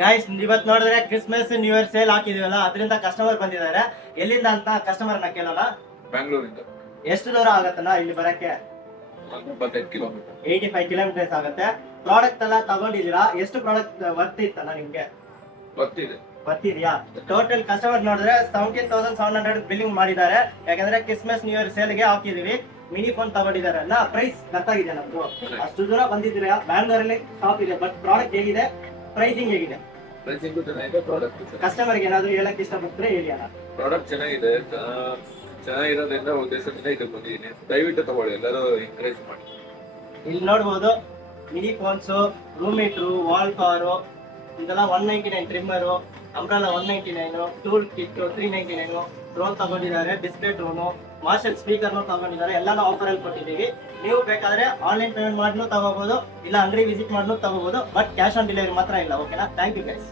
Guys ಇವತ್ತು ನೋಡಿದ್ರೆ Christmas new year sale ಹಾಕಿದೀವಲ್ಲ ಅದರಿಂದ ಕಸ್ಟಮರ್ ಬಂದಿದ್ದಾರೆ. ಎಲ್ಲಿಂದ ಅಂತ ಕಸ್ಟಮರ್ ನ ಕೇಳೋಣ. ಬ್ಯಾಂಗ್ಳೂರಿಂದ ಎಷ್ಟು ದೂರ ಆಗತ್ತಣ್ಣ ಇಲ್ಲಿ ಬರಕ್ಕೆ? 25 ಕಿಲೋಮೀಟರ್. 85 ಕಿಲೋಮೀಟರ್ಸ್ ಆಗುತ್ತೆ. ಪ್ರಾಡಕ್ಟ್ ಎಲ್ಲ ತಗೊಂಡಿದ್ದೀರಾ? ಎಷ್ಟು ಪ್ರಾಡಕ್ಟ್ ವರ್ತ್ ಇತ್ತಣ್ಣ ನಿಮ್ಗೆ? ಬರ್ತಿದೆ. ಬರ್ತಿದ್ಯಾ? ಟೋಟಲ್ ಕಸ್ಟಮರ್ ನೋಡಿದ್ರೆ 17,700 ಬಿಲ್ಲಿಂಗ್ ಮಾಡಿದ್ದಾರೆ. ಯಾಕಂದ್ರೆ ಕ್ರಿಸ್ಮಸ್ ನ್ಯೂ ಇಯರ್ ಸೇಲ್ ಗೆ ಹಾಕಿದೀವಿ. ಮಿನಿ ಫೋನ್ ತಗೊಂಡಿದ್ದಾರೆ ಅಲ್ಲ, ಪ್ರೈಸ್ ಗೊತ್ತಾಗಿದೆ ನಮ್ದು. ಅಷ್ಟು ದೂರ ಬಂದಿದ್ದೀರಾ? ಬ್ಯಾಂಗ್ಳೂರಲ್ಲಿ ಶಾಪ್ ಇದೆ, ಬಟ್ ಪ್ರಾಡಕ್ಟ್ ಹೇಗಿದೆ, ಪ್ರೈಸಿಂಗ್ ಹೇಗಿದೆ? ಪ್ರೈಸಿಂಗ್ ಚೆನ್ನಾಗಿದೆ, ಪ್ರಾಡಕ್ಟ್ ಕಸ್ಟಮರ್ ಗೆ ಏನಾದ್ರು ಹೇಳಕ್ ಇಷ್ಟಪಡ್ತಾರೆ ಹೇಳಿ ಅಣ್ಣ. ಪ್ರಾಡಕ್ಟ್ ಚೆನ್ನಾಗಿದೆ. ಚೆನ್ನಾಗಿರೋದ್ರಿಂದ ಉದ್ದೇಶದಿಂದ ಇದಕ್ಕೆ ಬಂದಿದ್ದೀನಿ. ದಯವಿಟ್ಟು ತಗೊಳ್ಳಿ, ಎಲ್ಲರೂ ಎಂಕರೇಜ್ ಮಾಡಿ. ಇಲ್ಲಿ ನೋಡ್ಬೋದು mini phones, room meter, wall car, ಇದೆಲ್ಲ 199, trimmer, umbrella 199, tool kit 399, drone ತಗೊಂಡಿದ್ದಾರೆ, ಡಿಸ್ಪ್ಲೇ ಡ್ರೋನು, ಮಾರ್ಷಲ್ ಸ್ಪೀಕರ್ ತಗೊಂಡಿದ್ದಾರೆ. ಎಲ್ಲಾನು ಆಫರ್ ಅಲ್ಲಿ ಕೊಟ್ಟಿದ್ದೀವಿ. ನೀವು ಬೇಕಾದ್ರೆ ಆನ್ಲೈನ್ ಪೇಮೆಂಟ್ ಮಾಡ್ಲು ತಗೋಬಹುದು, ಇಲ್ಲ ಅಂಗಡಿ ವಿಸಿಟ್ ಮಾಡ್ಲು ತಗೋಬಹುದು. ಬಟ್ ಕ್ಯಾಶ್ ಆನ್ ಡೆಲಿವರಿ ಮಾತ್ರ ಇಲ್ಲ. ಓಕೆನಾ? Thank you guys.